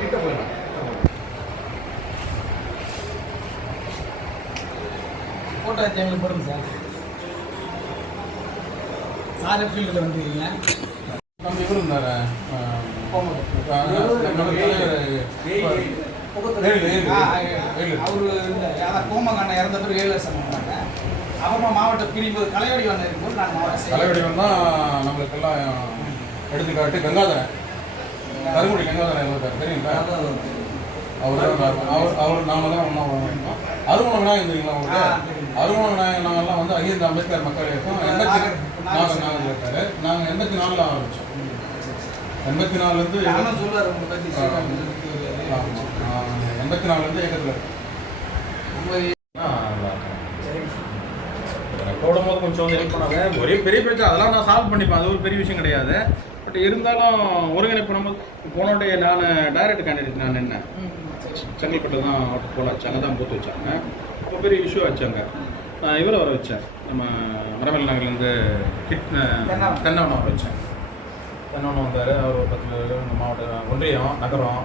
கிட்ட போயிடலாம். போட்டோ எங்களுக்கு போடுங்க சார். சார் ஃபீல்டில் வந்துருக்கீங்க. நம்ம இவரு இருந்தாரு அவரு கோமகண்ண இறந்த பிறகு 7 வருஷம் பண்ணாங்க. அப்புறமா மாவட்ட பிரிவு கலைவடிவன் இருக்கும்போது நாங்கள் மாவட்ட கலைவடிவன் தான் நம்மளுக்கெல்லாம் எடுத்துக்காட்டு. கங்காதரன் கருங்குடி கங்காதரன் இருக்கார் தெரியுங்களா? அவர் நாம தான் ஒன்றா வளர்ந்தோம். அருமண விநாயகர் தெரியுங்களா உங்களுக்கு? அருமண விநாயகர் நாங்கள்லாம் வந்து அகில அம்பேத்கர் மக்கள் இயக்கம் 84 இருக்காரு. நாங்கள் 84 ஆரம்பித்தோம். 84லேருந்து 84லேருந்து இயக்கத்தில் இருக்கோம். போடும்போது கொஞ்சம் வந்து ஹெல்ப் பண்ணாங்க. ஒரே பெரிய பிரச்சனை அதெல்லாம் நான் சால்வ் பண்ணிப்பேன். அது ஒரு பெரிய விஷயம் கிடையாது. பட் இருந்தாலும் ஒருங்கிணைப்பு நம்ம போனோடைய நான் டைரக்ட் கேண்டிடேட் நான் நின்னேன். செங்கல்பட்டு தான் ஓட்டு போல வச்சாங்க, தான் பூத்து வச்சாங்க. இப்போ பெரிய இஷ்யூ வச்சாங்க. நான் இவரை வர வச்சேன். நம்ம மரமல் நகர்லேருந்து தென்னவனம் வர வச்சேன். தென்னவனம் வந்தார். அவர் 10 மாவட்ட ஒன்றியம் நகரம்